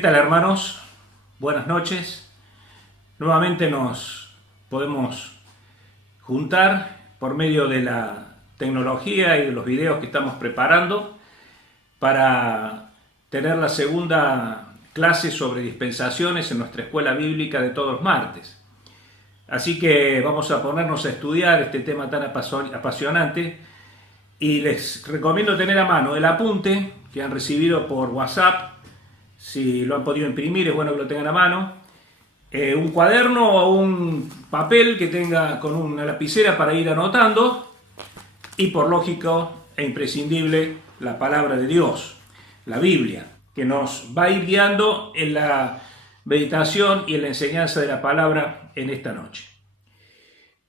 tal, hermanos? Buenas noches. Nuevamente nos podemos juntar por medio de la tecnología y de los videos que estamos preparando para tener la segunda clase sobre dispensaciones en nuestra escuela bíblica de todos los martes. Así que vamos a ponernos a estudiar este tema tan apasionante y les recomiendo tener a mano el apunte que han recibido por WhatsApp. Si lo han podido imprimir, es bueno que lo tengan a mano. Un cuaderno o un papel que tenga con una lapicera para ir anotando. Y por lógico e imprescindible, la palabra de Dios, la Biblia, que nos va a ir guiando en la meditación y en la enseñanza de la palabra en esta noche.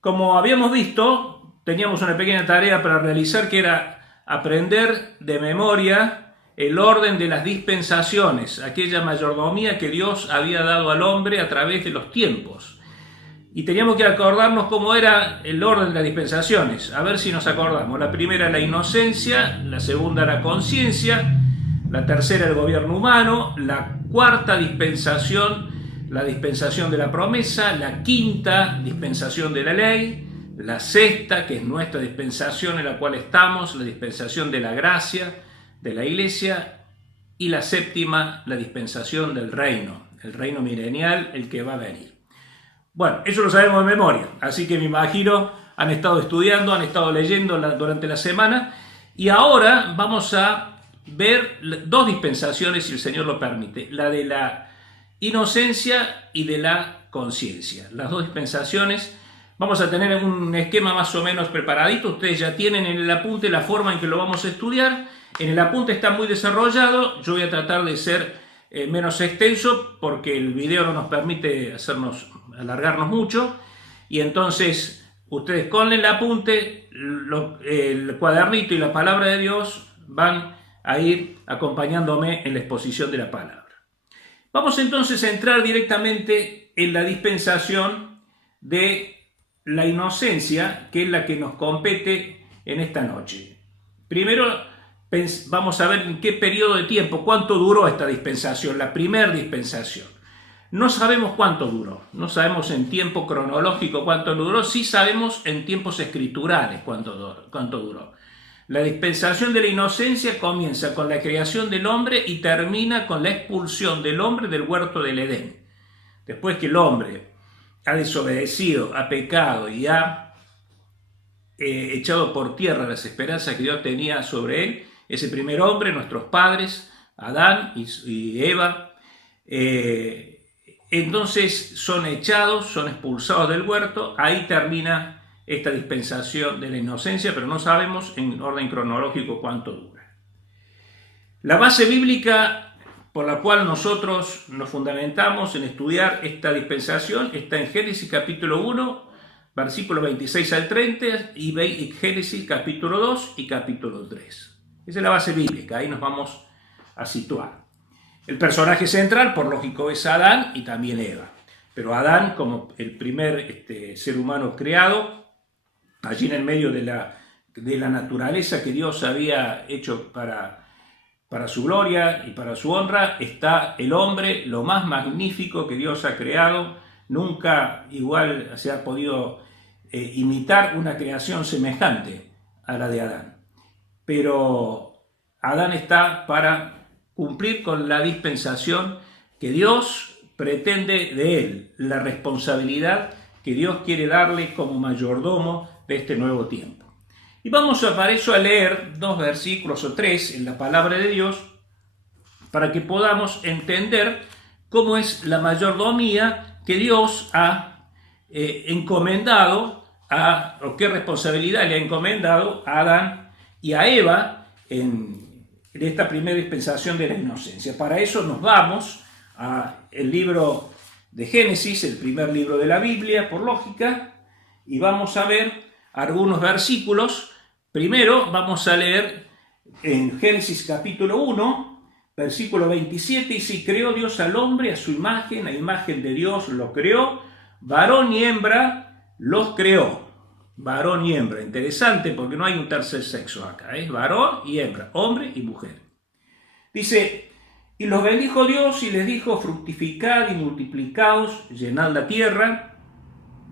Como habíamos visto, teníamos una pequeña tarea para realizar, que era aprender de memoria el orden de las dispensaciones, aquella mayordomía que Dios había dado al hombre a través de los tiempos. Y teníamos que acordarnos cómo era el orden de las dispensaciones, a ver si nos acordamos. La primera, la inocencia; la segunda, la conciencia; la tercera, el gobierno humano; la cuarta dispensación, la dispensación de la promesa; la quinta, dispensación de la ley; la sexta, que es nuestra dispensación en la cual estamos, la dispensación de la gracia de la iglesia; y la séptima, la dispensación del reino, el reino milenial, el que va a venir. Bueno, eso lo sabemos de memoria, así que me imagino han estado estudiando, han estado leyendo durante la semana, y ahora vamos a ver dos dispensaciones, si el Señor lo permite: la de la inocencia y de la conciencia. Las dos dispensaciones. Vamos a tener un esquema más o menos preparadito. Ustedes ya tienen en el apunte la forma en que lo vamos a estudiar. En el apunte está muy desarrollado. Yo voy a tratar de ser menos extenso porque el video no nos permite alargarnos mucho. Y entonces ustedes con el apunte, el cuadernito y la palabra de Dios van a ir acompañándome en la exposición de la palabra. Vamos entonces a entrar directamente en la dispensación de la inocencia, que es la que nos compete en esta noche. Primero vamos a ver en qué periodo de tiempo, cuánto duró esta dispensación, la primera dispensación. No sabemos cuánto duró, no sabemos en tiempo cronológico cuánto duró, sí sabemos en tiempos escriturales cuánto duró. La dispensación de la inocencia comienza con la creación del hombre y termina con la expulsión del hombre del huerto del Edén. Después que el hombre ha desobedecido, ha pecado y ha echado por tierra las esperanzas que Dios tenía sobre él, ese primer hombre, nuestros padres, Adán y Eva, entonces son echados, son expulsados del huerto. Ahí termina esta dispensación de la inocencia, pero no sabemos en orden cronológico cuánto dura. La base bíblica por la cual nosotros nos fundamentamos en estudiar esta dispensación está en Génesis capítulo 1, versículos 26 al 30, y Génesis capítulo 2 y capítulo 3. Esa es la base bíblica, ahí nos vamos a situar. El personaje central, por lógico, es Adán y también Eva. Pero Adán, como el primer ser humano creado, allí en el medio de la naturaleza que Dios había hecho para su gloria y para su honra, está el hombre, lo más magnífico que Dios ha creado. Nunca igual se ha podido imitar una creación semejante a la de Adán. Pero Adán está para cumplir con la dispensación que Dios pretende de él, la responsabilidad que Dios quiere darle como mayordomo de este nuevo tiempo. Y vamos para eso a leer 2 versículos o 3 en la palabra de Dios para que podamos entender cómo es la mayordomía que Dios ha encomendado, o qué responsabilidad le ha encomendado a Adán y a Eva en esta primera dispensación de la inocencia. Para eso nos vamos al libro de Génesis, el primer libro de la Biblia, por lógica, y vamos a ver algunos versículos. Primero vamos a leer en Génesis capítulo 1, versículo 27, y si creó Dios al hombre a su imagen, a imagen de Dios lo creó, varón y hembra los creó. Varón y hembra, interesante porque no hay un tercer sexo acá, es varón y hembra, hombre y mujer. Dice: Y los bendijo Dios y les dijo: fructificad y multiplicaos, llenad la tierra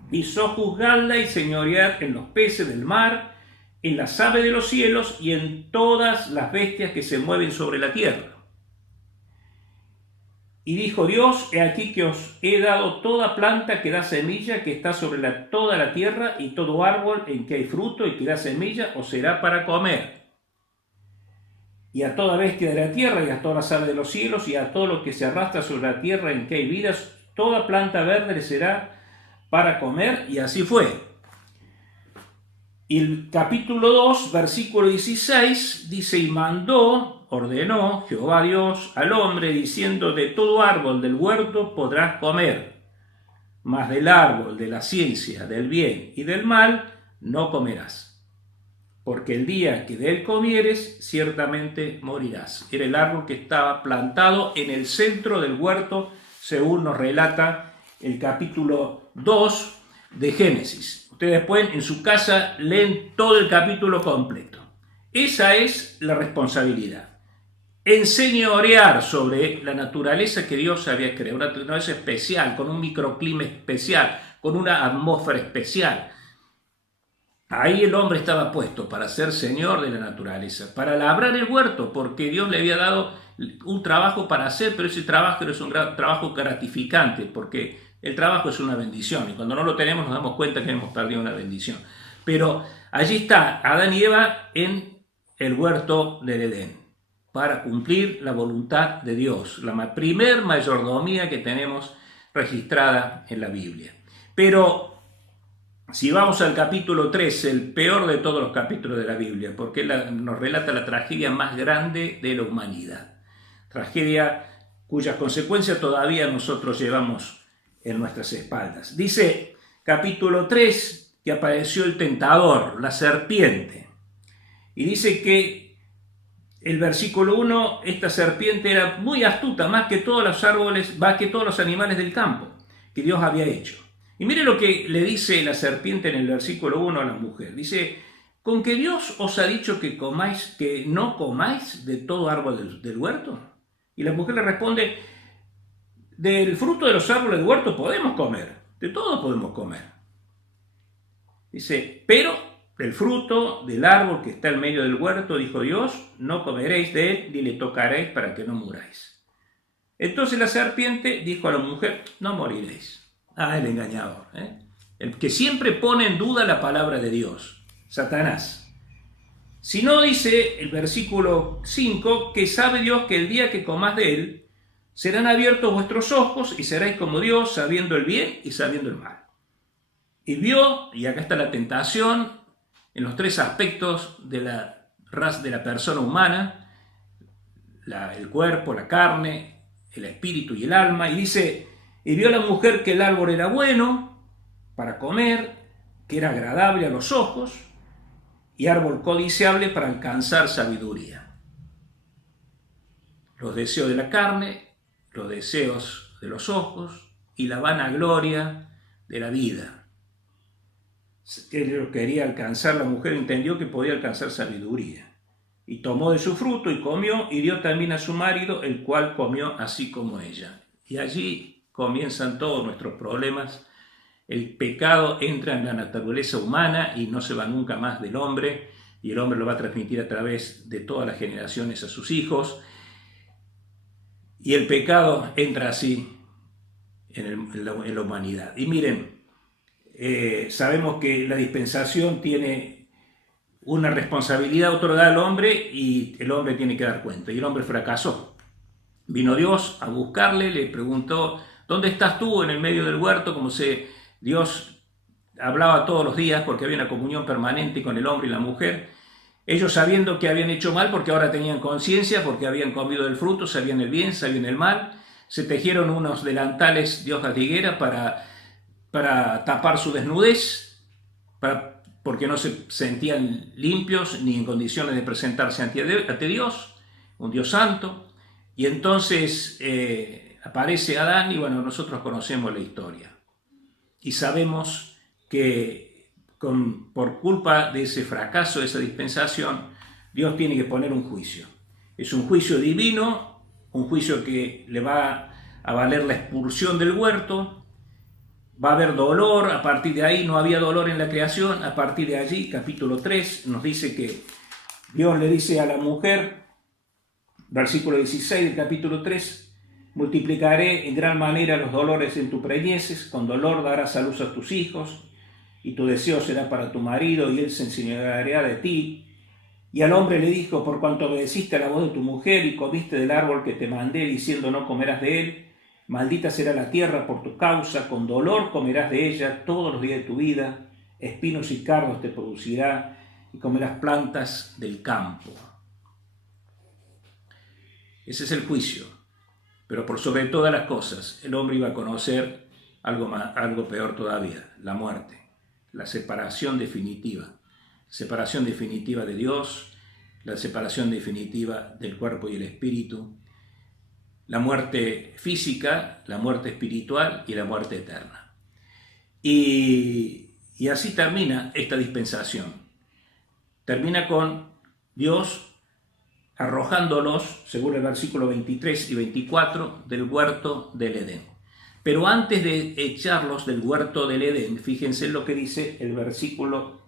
y sojuzgadla y señoread en los peces del mar, en las aves de los cielos y en todas las bestias que se mueven sobre la tierra. Y dijo Dios: he aquí que os he dado toda planta que da semilla, que está sobre toda la tierra, y todo árbol en que hay fruto y que da semilla os será para comer. Y a toda bestia de la tierra, y a todas las aves de los cielos, y a todo lo que se arrastra sobre la tierra en que hay vidas, toda planta verde le será para comer. Y así fue. Y el capítulo 2, versículo 16, dice: y ordenó Jehová Dios al hombre, diciendo: de todo árbol del huerto podrás comer, mas del árbol de la ciencia del bien y del mal no comerás, porque el día que de él comieres, ciertamente morirás. Era el árbol que estaba plantado en el centro del huerto, según nos relata el capítulo 2 de Génesis. Ustedes pueden en su casa leen todo el capítulo completo. Esa es la responsabilidad. Enseñorear sobre la naturaleza que Dios había creado, una naturaleza especial, con un microclima especial, con una atmósfera especial. Ahí el hombre estaba puesto para ser señor de la naturaleza, para labrar el huerto, porque Dios le había dado un trabajo para hacer, pero ese trabajo no es un trabajo gratificante, porque el trabajo es una bendición, y cuando no lo tenemos nos damos cuenta que hemos perdido una bendición. Pero allí está Adán y Eva en el huerto del Edén, para cumplir la voluntad de Dios, la primer mayordomía que tenemos registrada en la Biblia. Pero si vamos al capítulo 3, el peor de todos los capítulos de la Biblia, porque nos relata la tragedia más grande de la humanidad, tragedia cuyas consecuencias todavía nosotros llevamos en nuestras espaldas. Dice capítulo 3 que apareció el tentador, la serpiente, y dice que el versículo 1, esta serpiente era muy astuta, más que todos los árboles, más que todos los animales del campo que Dios había hecho. Y mire lo que le dice la serpiente en el versículo 1 a la mujer. Dice: ¿con que Dios os ha dicho que no comáis de todo árbol del huerto? Y la mujer le responde: del fruto de los árboles del huerto podemos comer, de todo podemos comer. Dice: pero del fruto del árbol que está en medio del huerto, dijo Dios, no comeréis de él ni le tocaréis para que no muráis. Entonces la serpiente dijo a la mujer: no moriréis. El engañador, el que siempre pone en duda la palabra de Dios, Satanás. Si no, dice el versículo 5, que sabe Dios que el día que comáis de él, serán abiertos vuestros ojos y seréis como Dios, sabiendo el bien y sabiendo el mal. Y vio, y acá está la tentación, en los tres aspectos de la persona humana, el cuerpo, la carne, el espíritu y el alma, y dice: y vio la mujer que el árbol era bueno para comer, que era agradable a los ojos, y árbol codiciable para alcanzar sabiduría. Los deseos de la carne, los deseos de los ojos y la vanagloria de la vida. Que lo quería alcanzar, la mujer entendió que podía alcanzar sabiduría. Y tomó de su fruto y comió, y dio también a su marido, el cual comió así como ella. Y allí comienzan todos nuestros problemas. El pecado entra en la naturaleza humana y no se va nunca más del hombre, y el hombre lo va a transmitir a través de todas las generaciones a sus hijos. Y el pecado entra así en la humanidad. Y miren, sabemos que la dispensación tiene una responsabilidad otorgada al hombre y el hombre tiene que dar cuenta. Y el hombre fracasó. Vino Dios a buscarle, le preguntó: ¿dónde estás tú en el medio del huerto? Como si Dios hablaba todos los días, porque había una comunión permanente con el hombre y la mujer. Ellos, sabiendo que habían hecho mal, porque ahora tenían conciencia, porque habían comido del fruto, sabían el bien, sabían el mal, se tejieron unos delantales de hojas de higuera para tapar su desnudez, porque no se sentían limpios ni en condiciones de presentarse ante Dios, un Dios santo. Y entonces aparece Adán y bueno, nosotros conocemos la historia. Y sabemos que por culpa de ese fracaso, de esa dispensación, Dios tiene que poner un juicio. Es un juicio divino un juicio que le va a valer la expulsión del huerto, va a haber dolor, a partir de ahí no había dolor en la creación, a partir de allí, capítulo 3, nos dice que Dios le dice a la mujer, versículo 16 del capítulo 3, multiplicaré en gran manera los dolores en tu preñeces, con dolor darás a luz a tus hijos, y tu deseo será para tu marido, y él se enseñoreará de ti. Y al hombre le dijo, por cuanto obedeciste a la voz de tu mujer y comiste del árbol que te mandé, diciendo no comerás de él, maldita será la tierra por tu causa, con dolor comerás de ella todos los días de tu vida, espinos y cardos te producirá, y comerás plantas del campo. Ese es el juicio. Pero por sobre todas las cosas, el hombre iba a conocer algo peor todavía, la muerte, la separación definitiva de Dios, la separación definitiva del cuerpo y el espíritu, la muerte física, la muerte espiritual y la muerte eterna. Y así termina esta dispensación. Termina con Dios arrojándolos, según el versículo 23 y 24, del huerto del Edén. Pero antes de echarlos del huerto del Edén, fíjense lo que dice el versículo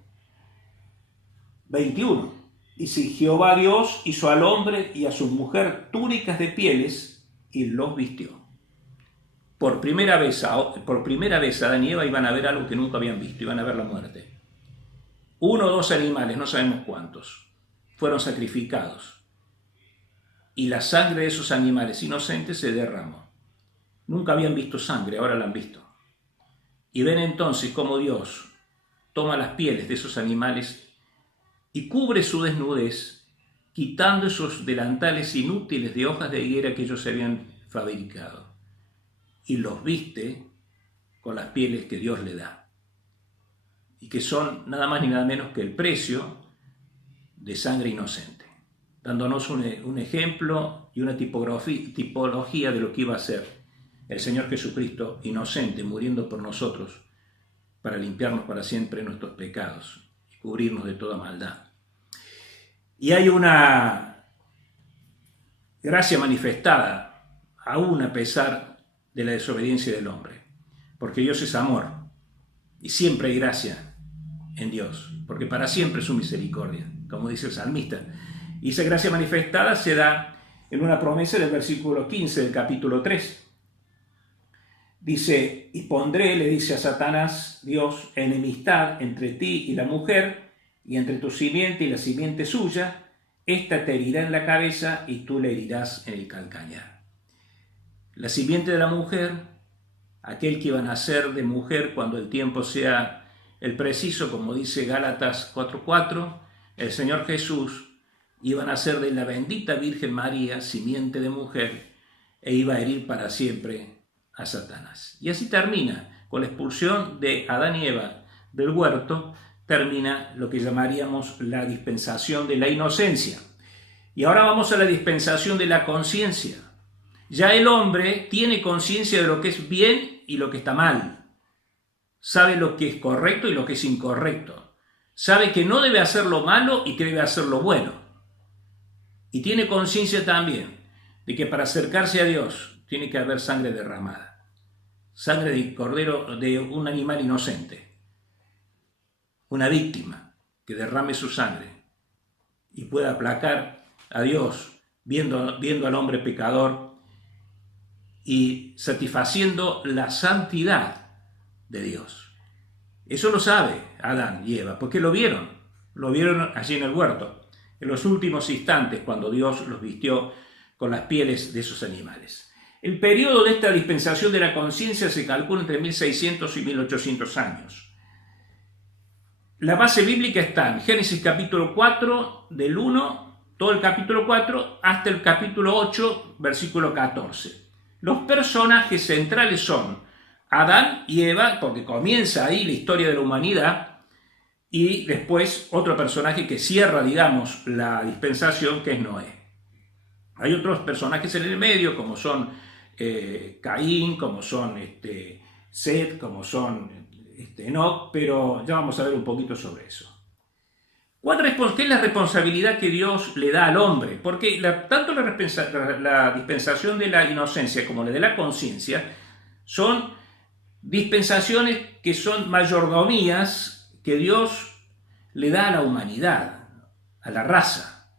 21. Y si Jehová Dios hizo al hombre y a su mujer túnicas de pieles y los vistió. Por primera vez Adán y Eva iban a ver algo que nunca habían visto, iban a ver la muerte. 1 o 2 animales, no sabemos cuántos, fueron sacrificados. Y la sangre de esos animales inocentes se derramó. Nunca habían visto sangre, ahora la han visto. Y ven entonces cómo Dios toma las pieles de esos animales y cubre su desnudez, quitando esos delantales inútiles de hojas de higuera que ellos se habían fabricado. Y los viste con las pieles que Dios le da. Y que son nada más ni nada menos que el precio de sangre inocente, dándonos un ejemplo y una tipología de lo que iba a ser el Señor Jesucristo inocente, muriendo por nosotros, para limpiarnos para siempre nuestros pecados y cubrirnos de toda maldad. Y hay una gracia manifestada, aún a pesar de la desobediencia del hombre, porque Dios es amor, y siempre hay gracia en Dios, porque para siempre es su misericordia, como dice el salmista. Y esa gracia manifestada se da en una promesa del versículo 15 del capítulo 3. Dice, y pondré, le dice a Satanás, Dios, enemistad entre ti y la mujer, y entre tu simiente y la simiente suya, ésta te herirá en la cabeza y tú le herirás en el calcañar. La simiente de la mujer, aquel que iba a nacer de mujer cuando el tiempo sea el preciso, como dice Gálatas 4:4, el Señor Jesús iba a nacer de la bendita Virgen María, simiente de mujer, e iba a herir para siempre a Satanás. Y así termina, con la expulsión de Adán y Eva del huerto, termina lo que llamaríamos la dispensación de la inocencia. Y ahora vamos a la dispensación de la conciencia. Ya el hombre tiene conciencia de lo que es bien y lo que está mal. Sabe lo que es correcto y lo que es incorrecto. Sabe que no debe hacer lo malo y que debe hacer lo bueno. Y tiene conciencia también de que para acercarse a Dios tiene que haber sangre derramada. Sangre de cordero, de un animal inocente. Una víctima que derrame su sangre y pueda aplacar a Dios viendo al hombre pecador y satisfaciendo la santidad de Dios. Eso lo sabe Adán y Eva, porque lo vieron allí en el huerto, en los últimos instantes cuando Dios los vistió con las pieles de esos animales. El periodo de esta dispensación de la conciencia se calcula entre 1600 y 1800 años. La base bíblica está en Génesis capítulo 4, del 1, todo el capítulo 4, hasta el capítulo 8, versículo 14. Los personajes centrales son Adán y Eva, porque comienza ahí la historia de la humanidad, y después otro personaje que cierra, digamos, la dispensación, que es Noé. Hay otros personajes en el medio, como son Caín, como son Set, como son Enoc, pero ya vamos a ver un poquito sobre eso. ¿Qué es la responsabilidad que Dios le da al hombre? Porque tanto la dispensación de la inocencia como la de la conciencia son dispensaciones que son mayordomías que Dios le da a la humanidad, a la raza.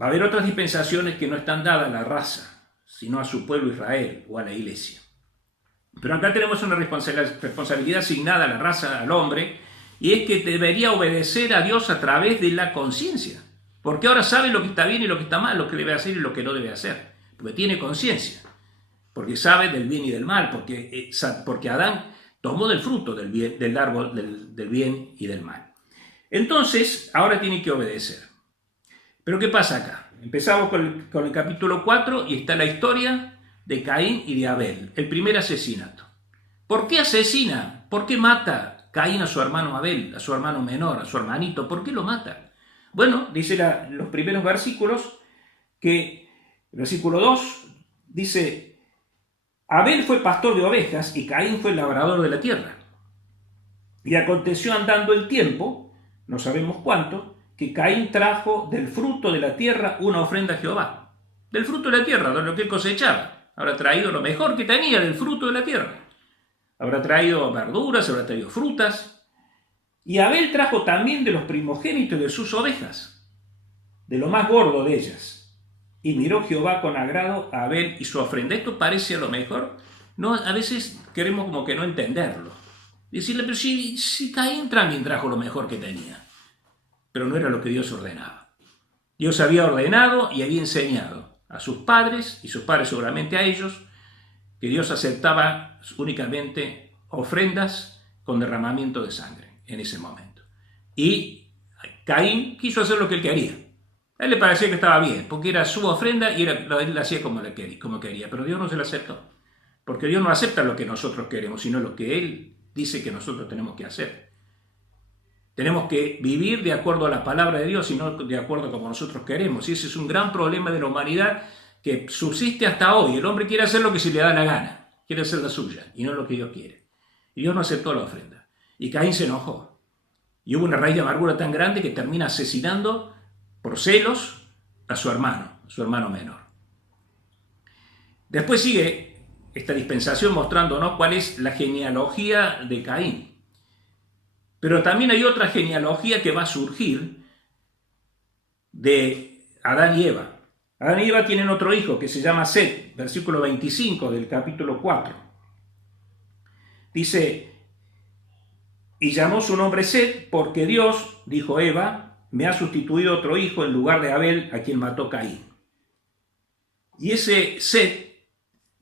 Va a haber otras dispensaciones que no están dadas a la raza, sino a su pueblo Israel o a la iglesia. Pero acá tenemos una responsabilidad asignada a la raza, al hombre, y es que debería obedecer a Dios a través de la conciencia. Porque ahora sabe lo que está bien y lo que está mal, lo que debe hacer y lo que no debe hacer. Porque tiene conciencia. Porque sabe del bien y del mal. Porque Adán tomó del fruto del árbol del bien y del mal. Entonces, ahora tiene que obedecer. Pero ¿qué pasa acá? Empezamos con el capítulo 4 y está la historia de Caín y de Abel. El primer asesinato. ¿Por qué asesina? ¿Por qué mata Caín a su hermano Abel, a su hermano menor, a su hermanito? ¿Por qué lo mata? Bueno, dice los primeros versículos que, el versículo 2, dice, Abel fue pastor de ovejas y Caín fue labrador de la tierra. Y aconteció andando el tiempo, no sabemos cuánto, que Caín trajo del fruto de la tierra una ofrenda a Jehová. Del fruto de la tierra, de lo que cosechaba. Habrá traído lo mejor que tenía del fruto de la tierra. Habrá traído verduras, habrá traído frutas. Y Abel trajo también de los primogénitos de sus ovejas, de lo más gordo de ellas. Y miró Jehová con agrado a Abel y su ofrenda. Esto parece a lo mejor, no, a veces queremos como que no entenderlo. Decirle, pero si Caín también trajo lo mejor que tenía. Pero no era lo que Dios ordenaba. Dios había ordenado y había enseñado a sus padres, y sus padres seguramente a ellos, que Dios aceptaba únicamente ofrendas con derramamiento de sangre en ese momento. Y Caín quiso hacer lo que él quería. A él le parecía que estaba bien, porque era su ofrenda y él la hacía como quería, pero Dios no se la aceptó. Porque Dios no acepta lo que nosotros queremos, sino lo que Él dice que nosotros tenemos que hacer. Tenemos que vivir de acuerdo a la palabra de Dios y no de acuerdo a como nosotros queremos. Y ese es un gran problema de la humanidad que subsiste hasta hoy. El hombre quiere hacer lo que se le da la gana, quiere hacer la suya y no lo que Dios quiere. Y Dios no aceptó la ofrenda. Y Caín se enojó. Y hubo una raíz de amargura tan grande que termina asesinando por celos a su hermano menor. Después sigue esta dispensación mostrándonos cuál es la genealogía de Caín. Pero también hay otra genealogía que va a surgir de Adán y Eva. Adán y Eva tienen otro hijo que se llama Set, versículo 25 del capítulo 4. Dice, y llamó su nombre Set porque Dios, dijo Eva, me ha sustituido otro hijo en lugar de Abel, a quien mató Caín. Y ese Set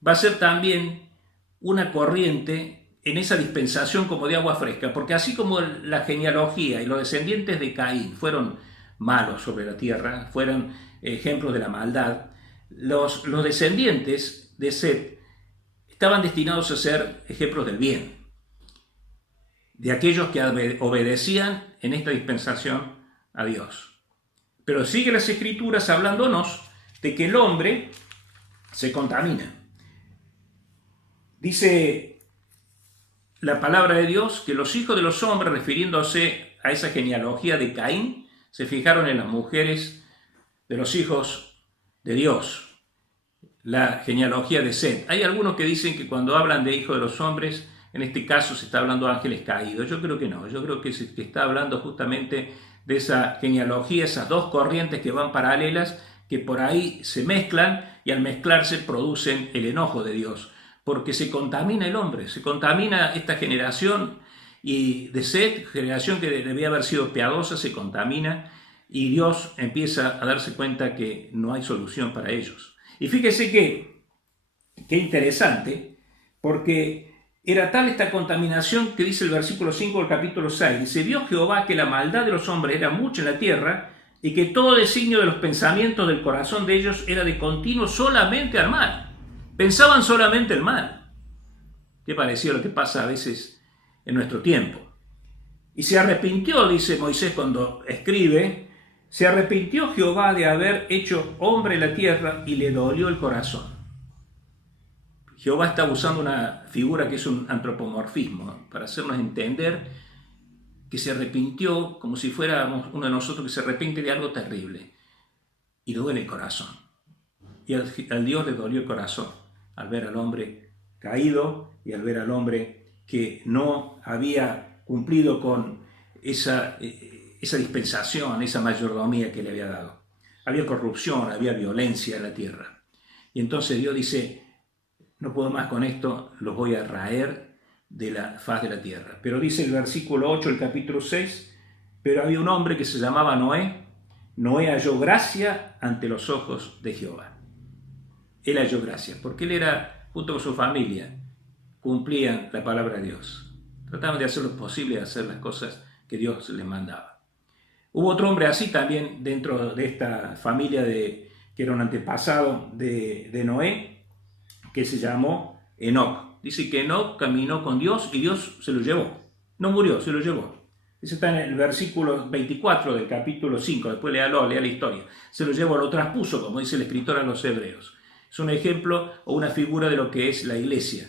va a ser también una corriente en esa dispensación como de agua fresca, porque así como la genealogía y los descendientes de Caín fueron malos sobre la tierra, fueron ejemplos de la maldad, los descendientes de Set estaban destinados a ser ejemplos del bien, de aquellos que obedecían en esta dispensación a Dios. Pero sigue las Escrituras hablándonos de que el hombre se contamina. Dice la palabra de Dios que los hijos de los hombres, refiriéndose a esa genealogía de Caín, se fijaron en las mujeres de los hijos de Dios, la genealogía de Set. Hay algunos que dicen que cuando hablan de hijos de los hombres, en este caso se está hablando de ángeles caídos. Yo creo que no, yo creo que se está hablando justamente de esa genealogía, esas dos corrientes que van paralelas, que por ahí se mezclan y al mezclarse producen el enojo de Dios. Porque se contamina el hombre, se contamina esta generación y de Set, generación que debía haber sido piadosa, se contamina y Dios empieza a darse cuenta que no hay solución para ellos. Y fíjese qué interesante, porque era tal esta contaminación que dice el versículo 5 del capítulo 6, dice, vio Jehová que la maldad de los hombres era mucha en la tierra y que todo designio de los pensamientos del corazón de ellos era de continuo solamente al mal. Pensaban solamente el mal. Qué parecido a lo que pasa a veces en nuestro tiempo. Y se arrepintió, dice Moisés cuando escribe, se arrepintió Jehová de haber hecho hombre en la tierra y le dolió el corazón. Jehová está usando una figura que es un antropomorfismo, para hacernos entender que se arrepintió como si fuéramos uno de nosotros que se arrepiente de algo terrible. Y le duele el corazón. Y al Dios le dolió el corazón al ver al hombre caído y al ver al hombre que no había cumplido con esa dispensación, esa mayordomía que le había dado. Había corrupción, había violencia en la tierra. Y entonces Dios dice, no puedo más con esto, los voy a raer de la faz de la tierra. Pero dice el versículo 8, el capítulo 6, pero había un hombre que se llamaba Noé. Noé halló gracia ante los ojos de Jehová. Él halló gracia, porque él era, junto con su familia, cumplían la palabra de Dios. Trataban de hacer lo posible, de hacer las cosas que Dios les mandaba. Hubo otro hombre así también dentro de esta familia que era un antepasado de Noé, que se llamó Enoc. Dice que Enoc caminó con Dios y Dios se lo llevó. No murió, se lo llevó. Eso está en el versículo 24 del capítulo 5, después lea la historia. Se lo llevó, lo traspuso, como dice el escritor a los hebreos. Es un ejemplo o una figura de lo que es la iglesia.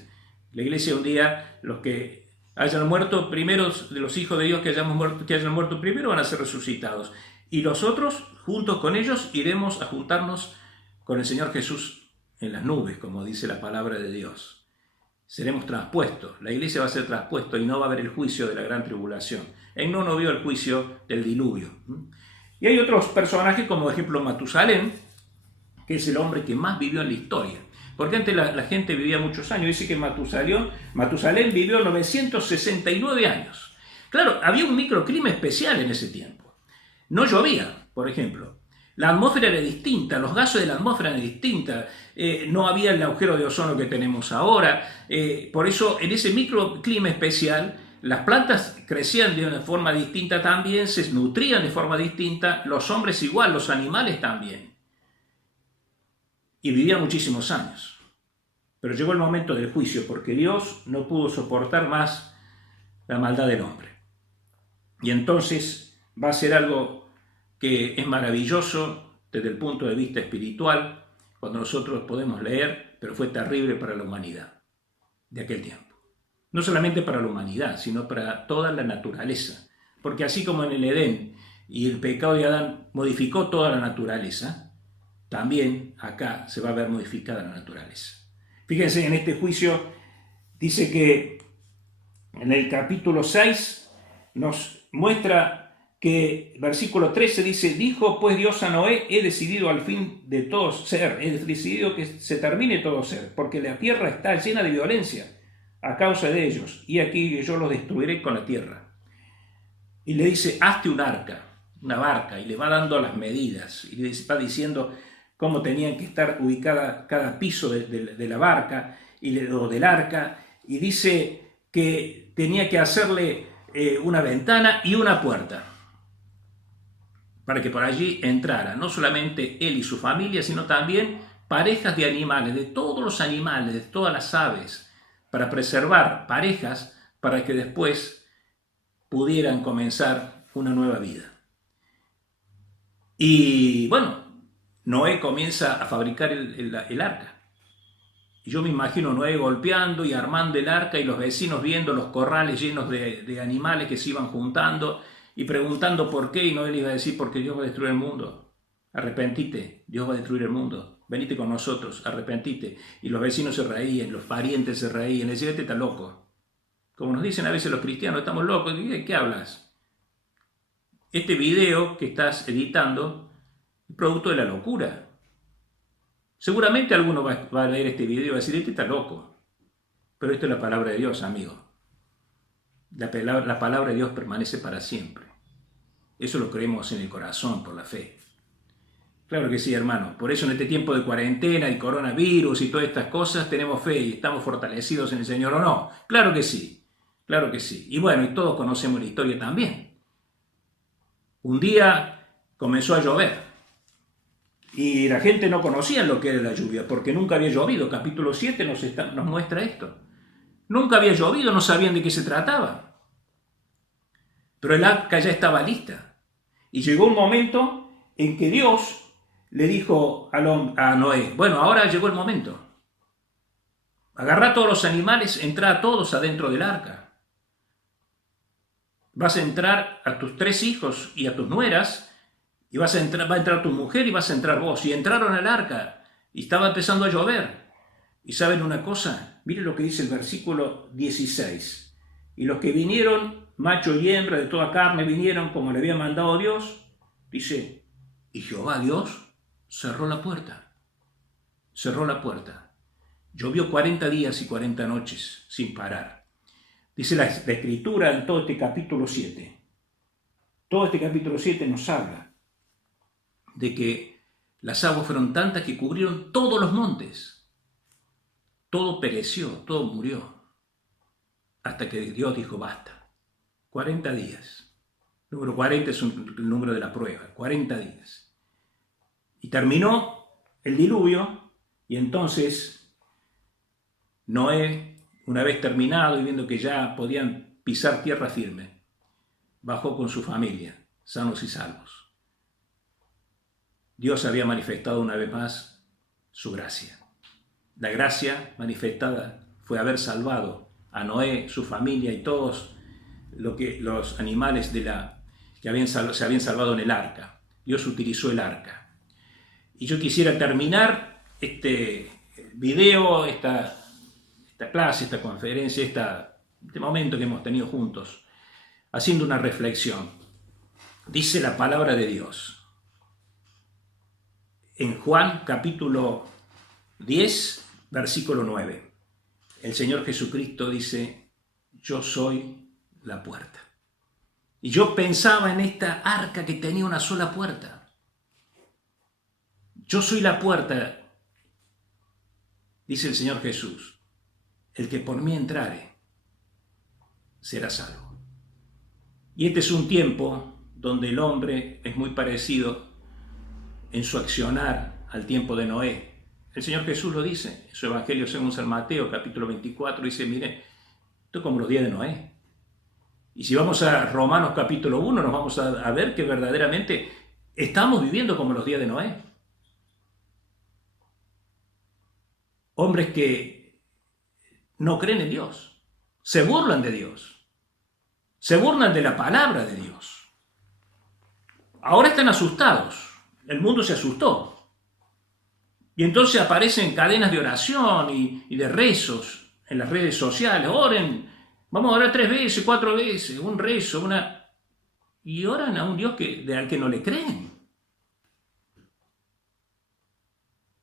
La iglesia un día, los que hayan muerto primero, de los hijos de Dios que hayan muerto primero, van a ser resucitados. Y los otros, juntos con ellos, iremos a juntarnos con el Señor Jesús en las nubes, como dice la palabra de Dios. Seremos traspuestos, la iglesia va a ser traspuesta y no va a haber el juicio de la gran tribulación. Enoc no vio el juicio del diluvio. Y hay otros personajes, como por ejemplo Matusalén, que es el hombre que más vivió en la historia. Porque antes la gente vivía muchos años. Dice que Matusalén vivió 969 años. Claro, había un microclima especial en ese tiempo. No llovía, por ejemplo. La atmósfera era distinta, los gases de la atmósfera eran distintos, no había el agujero de ozono que tenemos ahora. Por eso, en ese microclima especial, las plantas crecían de una forma distinta también, se nutrían de forma distinta, los hombres igual, los animales también. Y vivían muchísimos años. Pero llegó el momento del juicio, porque Dios no pudo soportar más la maldad del hombre. Y entonces va a ser algo que es maravilloso desde el punto de vista espiritual, cuando nosotros podemos leer, pero fue terrible para la humanidad de aquel tiempo. No solamente para la humanidad, sino para toda la naturaleza. Porque así como en el Edén y el pecado de Adán modificó toda la naturaleza, también acá se va a ver modificada la naturaleza. Fíjense, en este juicio dice que en el capítulo 6 nos muestra que versículo 13 dice, dijo pues Dios a Noé, he decidido al fin de todo ser, he decidido que se termine todo ser, porque la tierra está llena de violencia a causa de ellos, y aquí yo los destruiré con la tierra. Y le dice, hazte un arca, una barca, y le va dando las medidas, y le va diciendo cómo tenían que estar ubicada cada piso de la barca, o del arca, y dice que tenía que hacerle una ventana y una puerta, para que por allí entrara no solamente él y su familia, sino también parejas de animales, de todos los animales, de todas las aves, para preservar parejas para que después pudieran comenzar una nueva vida. Y bueno, Noé comienza a fabricar el arca. Y yo me imagino Noé golpeando y armando el arca y los vecinos viendo los corrales llenos de animales que se iban juntando y preguntando por qué, y Noé le iba a decir, porque Dios va a destruir el mundo. Arrepentite, Dios va a destruir el mundo. Venite con nosotros, arrepentite. Y los vecinos se reían, los parientes se reían, le decían, este está loco. Como nos dicen a veces los cristianos, estamos locos. ¿De qué hablas? Este video que estás editando es producto de la locura. Seguramente alguno va a leer este video y va a decir, este está loco. Pero esto es la palabra de Dios, amigo. La palabra de Dios permanece para siempre. Eso lo creemos en el corazón por la fe. Claro que sí, hermano. Por eso en este tiempo de cuarentena y coronavirus y todas estas cosas tenemos fe y estamos fortalecidos en el Señor, ¿o no? Claro que sí. Claro que sí. Y bueno, y todos conocemos la historia también. Un día comenzó a llover y la gente no conocía lo que era la lluvia porque nunca había llovido. Capítulo 7 nos muestra esto. Nunca había llovido, no sabían de qué se trataba. Pero el arca ya estaba lista. Y llegó un momento en que Dios le dijo a Noé, bueno, ahora llegó el momento. Agarrá todos los animales, entrá a todos adentro del arca. vas a entrar a tus 3 hijos y a tus nueras, y va a entrar tu mujer y vas a entrar vos. Y entraron al arca y estaba empezando a llover. ¿Y saben una cosa? Miren lo que dice el versículo 16. Y los que vinieron, macho y hembra de toda carne, vinieron como le había mandado Dios. Dice, y Jehová Dios cerró la puerta. Cerró la puerta. Llovió 40 días y 40 noches sin parar. Dice la Escritura en todo este capítulo 7. Todo este capítulo 7 nos habla de que las aguas fueron tantas que cubrieron todos los montes. Todo pereció, todo murió. Hasta que Dios dijo, basta. 40 días. El número 40 es el número de la prueba. 40 días. Y terminó el diluvio, y entonces Noé, una vez terminado y viendo que ya podían pisar tierra firme, bajó con su familia, sanos y salvos. Dios había manifestado una vez más su gracia. La gracia manifestada fue haber salvado a Noé, su familia y todos los animales que se habían salvado en el arca. Dios utilizó el arca. Y yo quisiera terminar este video, esta clase, esta conferencia, este momento que hemos tenido juntos, haciendo una reflexión. Dice la palabra de Dios en Juan capítulo 10, versículo 9. El Señor Jesucristo dice, yo soy la puerta. Y yo pensaba en esta arca que tenía una sola puerta. Yo soy la puerta, dice el Señor Jesús. El que por mí entrare será salvo. Y este es un tiempo donde el hombre es muy parecido en su accionar al tiempo de Noé. El Señor Jesús lo dice en su Evangelio según San Mateo, capítulo 24, dice, mire, esto es como los días de Noé. Y si vamos a Romanos capítulo 1, nos vamos a ver que verdaderamente estamos viviendo como los días de Noé. Hombres que no creen en Dios, se burlan de Dios, se burlan de la palabra de Dios. Ahora están asustados, el mundo se asustó. Y entonces aparecen cadenas de oración y de rezos en las redes sociales. Oren, vamos a orar 3 veces, 4 veces, un rezo, y oran a un Dios al que no le creen.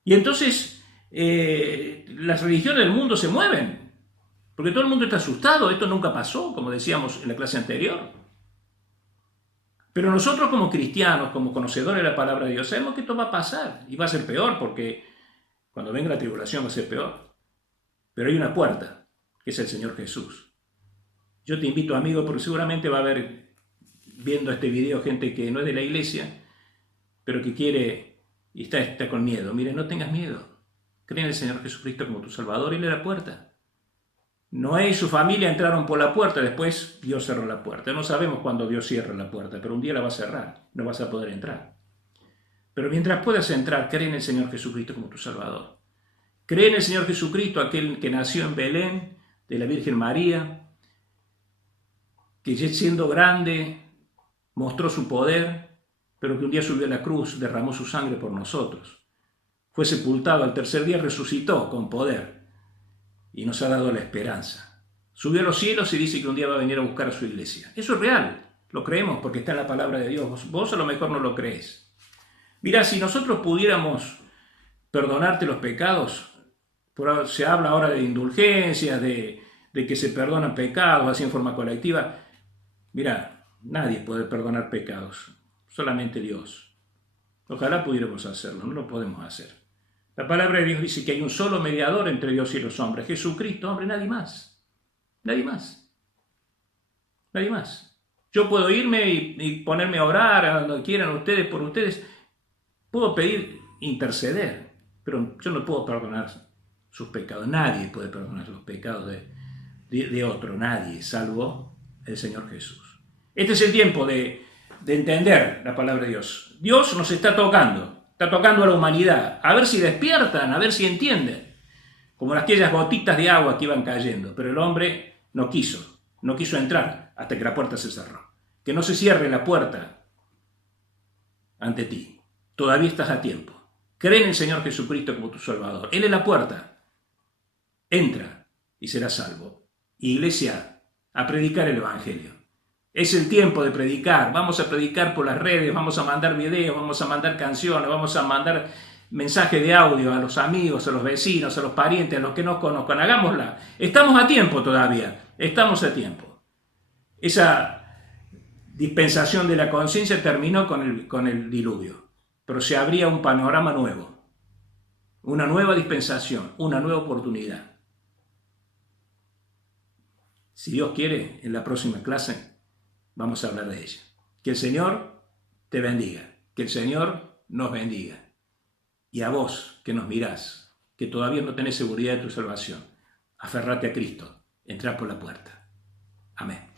Y entonces las religiones del mundo se mueven, porque todo el mundo está asustado. Esto nunca pasó, como decíamos en la clase anterior. Pero nosotros como cristianos, como conocedores de la palabra de Dios, sabemos que esto va a pasar y va a ser peor, porque cuando venga la tribulación va a ser peor. Pero hay una puerta, que es el Señor Jesús. Yo te invito, amigo, porque seguramente va a haber, viendo este video, gente que no es de la iglesia, pero que quiere y está con miedo. Mire, no tengas miedo. Cree en el Señor Jesucristo como tu Salvador y Él es la puerta. Noé y su familia entraron por la puerta, después Dios cerró la puerta. No sabemos cuándo Dios cierra la puerta, pero un día la va a cerrar, no vas a poder entrar. Pero mientras puedas entrar, cree en el Señor Jesucristo como tu Salvador. Cree en el Señor Jesucristo, aquel que nació en Belén, de la Virgen María, que siendo grande mostró su poder, pero que un día subió a la cruz, derramó su sangre por nosotros. Fue sepultado, al 3er día resucitó con poder. Y nos ha dado la esperanza. Subió a los cielos y dice que un día va a venir a buscar a su iglesia. Eso es real, lo creemos porque está en la palabra de Dios. Vos a lo mejor no lo crees. Mirá, si nosotros pudiéramos perdonarte los pecados, se habla ahora de indulgencias, de que se perdonan pecados así en forma colectiva. Mirá, nadie puede perdonar pecados, solamente Dios. Ojalá pudiéramos hacerlo, no lo podemos hacer. La palabra de Dios dice que hay un solo mediador entre Dios y los hombres, Jesucristo, hombre, nadie más. Nadie más. Nadie más. Yo puedo irme y ponerme a orar a donde quieran ustedes, por ustedes. Puedo pedir, interceder, pero yo no puedo perdonar sus pecados. Nadie puede perdonar los pecados de otro, nadie, salvo el Señor Jesús. Este es el tiempo de entender la palabra de Dios. Dios nos está tocando a la humanidad, a ver si despiertan, a ver si entienden, como aquellas gotitas de agua que iban cayendo, pero el hombre no quiso entrar, hasta que la puerta se cerró. Que no se cierre la puerta ante ti. Todavía estás a tiempo. Cree en el Señor Jesucristo como tu Salvador. Él es la puerta. Entra y serás salvo. Iglesia, a predicar el Evangelio. Es el tiempo de predicar. Vamos a predicar por las redes, vamos a mandar videos, vamos a mandar canciones, vamos a mandar mensajes de audio a los amigos, a los vecinos, a los parientes, a los que nos conozcan. Hagámosla. Estamos a tiempo todavía. Estamos a tiempo. Esa dispensación de la conciencia terminó con el diluvio. Pero se abría un panorama nuevo. Una nueva dispensación, una nueva oportunidad. Si Dios quiere, en la próxima clase vamos a hablar de ella. Que el Señor te bendiga. Que el Señor nos bendiga. Y a vos que nos mirás, que todavía no tenés seguridad de tu salvación, aferrate a Cristo, entrá por la puerta. Amén.